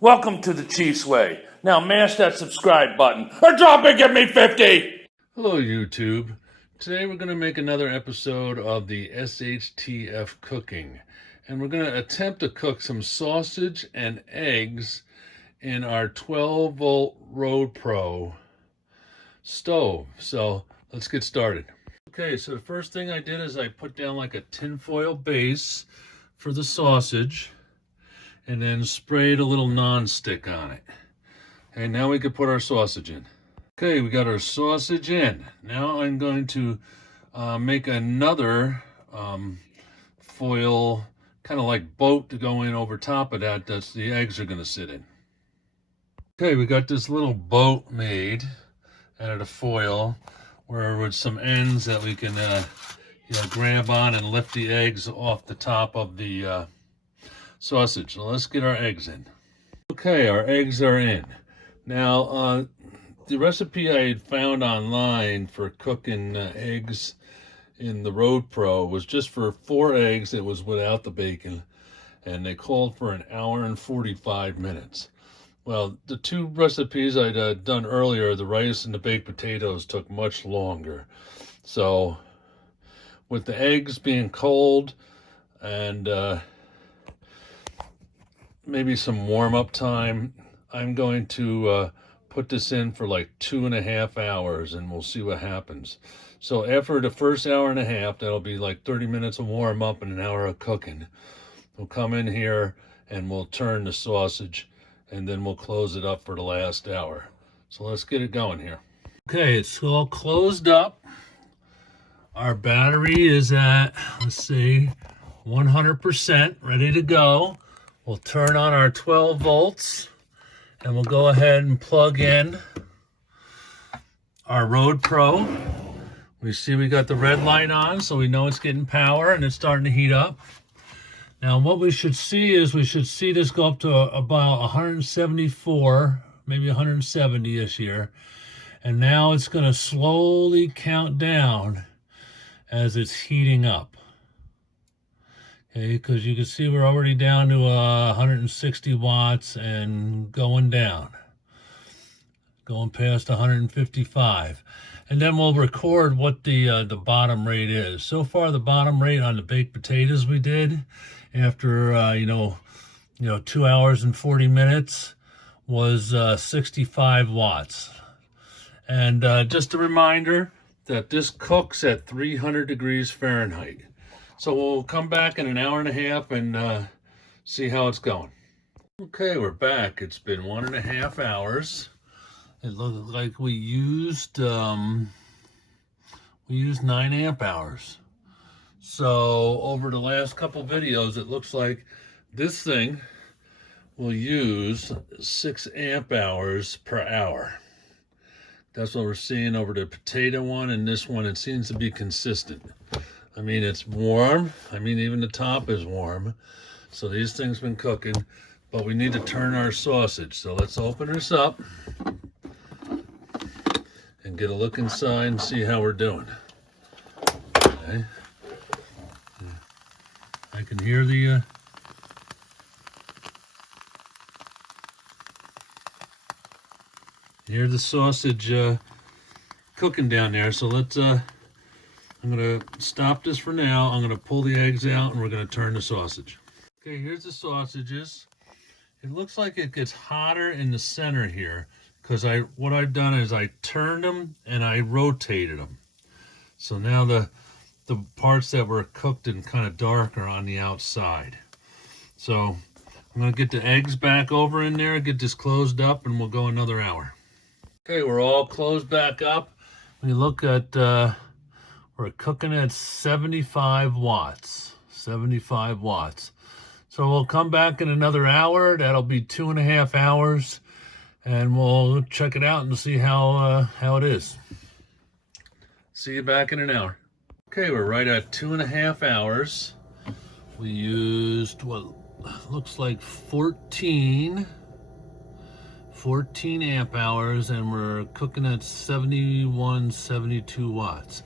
Welcome to the Chiefs Way. Now mash that subscribe button or drop and give me 50! Hello YouTube. Today we're going to make another episode of the SHTF cooking. And we're going to attempt to cook some sausage and eggs in our 12-volt Road Pro stove. So let's get started. Okay, so the first thing I did is I put down like a tinfoil base for the sausage and then sprayed a little non-stick on it. Okay, now we can put our sausage in. Okay, we got our sausage in. Now I'm going to make another foil, kind of like boat to go in over top of that. That's the eggs are going to sit in. Okay, we got this little boat made out of the foil, where with some ends that we can grab on and lift the eggs off the top of the sausage. So let's get our eggs in. Okay, our eggs are in. Now, the recipe I had found online for cooking eggs in the Road Pro was just for 4 eggs. It was without the bacon, and they called for an hour and 45 minutes. Well, the 2 recipes I'd done earlier, the rice and the baked potatoes, took much longer. So, with the eggs being cold and maybe some warm-up time, I'm going to put this in for like 2.5 hours, and we'll see what happens. So after the first hour and a half, that'll be like 30 minutes of warm-up and an hour of cooking. We'll come in here and we'll turn the sausage, and then we'll close it up for the last hour. So let's get it going here. Okay, it's all closed up. Our battery is at, let's see, 100%, ready to go. We'll turn on our 12 volts and we'll go ahead and plug in our Road Pro. We see we got the red light on, so we know it's getting power and it's starting to heat up. Now what we should see is we should see this go up to about 174, maybe 170-ish here. And now it's going to slowly count down as it's heating up. Okay, because you can see we're already down to 160 watts and going down. Going past 155. And then we'll record what the bottom rate is. So far, the bottom rate on the baked potatoes we did after 2 hours and 40 minutes was 65 watts. And just a reminder that this cooks at 300 degrees Fahrenheit. So we'll come back in an hour and a half and see how it's going. Okay, we're back. It's been 1.5 hours. It looks like we used 9 amp hours. So over the last couple videos, it looks like this thing will use 6 amp hours per hour. That's what we're seeing over the potato one, and this one, it seems to be consistent. I mean, it's warm. I mean, even the top is warm. So these things been cooking, but we need to turn our sausage. So let's open this up and get a look inside and see how we're doing. Okay. I can hear the sausage cooking down there. So let's I'm going to stop this for now. I'm going to pull the eggs out and we're going to turn the sausage. Okay, here's the sausages. It looks like it gets hotter in the center here because what I've done is I turned them and I rotated them. So now the parts that were cooked and kind of dark are on the outside. So I'm going to get the eggs back over in there, get this closed up, and we'll go another hour. Okay, we're all closed back up. We look at we're cooking at 75 watts. 75 watts. So we'll come back in another hour. That'll be 2.5 hours. And we'll check it out and see how it is. See you back in an hour. Okay, we're right at 2.5 hours. We used what looks like 14 amp hours, and we're cooking at 71, 72 watts.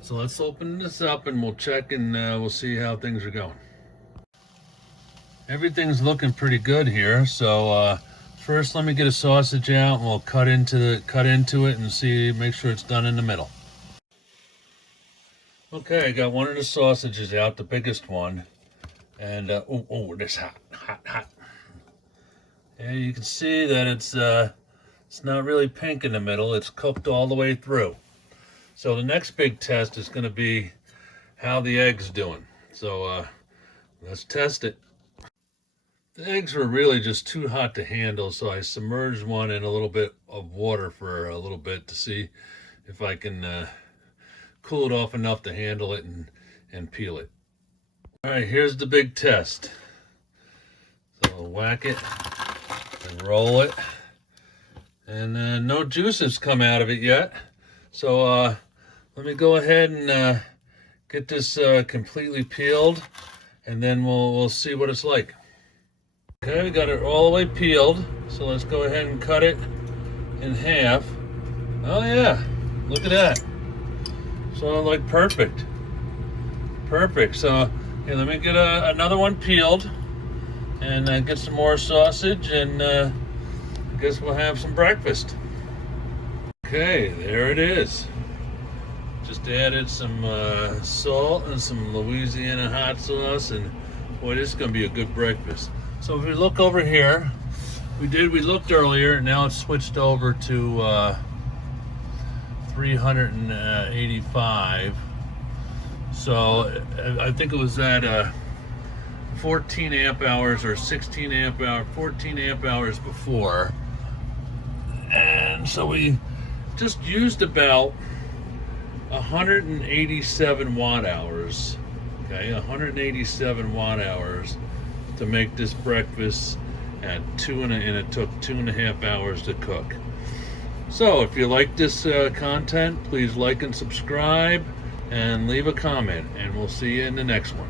So let's open this up and we'll check and we'll see how things are going. Everything's looking pretty good here. So First, let me get a sausage out, and we'll cut into it and see, make sure it's done in the middle. Okay, I got one of the sausages out, the biggest one, and oh, this hot. And you can see that it's not really pink in the middle. It's cooked all the way through. So the next big test is going to be how the egg's doing. So let's test it. The eggs were really just too hot to handle, so I submerged one in a little bit of water for a little bit to see if I can cool it off enough to handle it and peel it. All right, here's the big test. So I'll whack it and roll it, and no juices come out of it yet. So let me go ahead and get this completely peeled, and then we'll see what it's like. Okay, we got it all the way peeled, so let's go ahead and cut it in half. Oh yeah, look at that. So like perfect. So here, let me get another one peeled and get some more sausage, and I guess we'll have some breakfast. Okay, there it is. Just added some salt and some Louisiana hot sauce, and boy, this is gonna be a good breakfast. So if we look over here, we looked earlier, now it's switched over to 385. So I think it was at 14 amp hours or 16 amp hour, 14 amp hours before. And so we just used about 187 watt hours. Okay, 187 watt hours to make this breakfast and it took 2.5 hours to cook. So if you like this content, please like and subscribe and leave a comment, and we'll see you in the next one.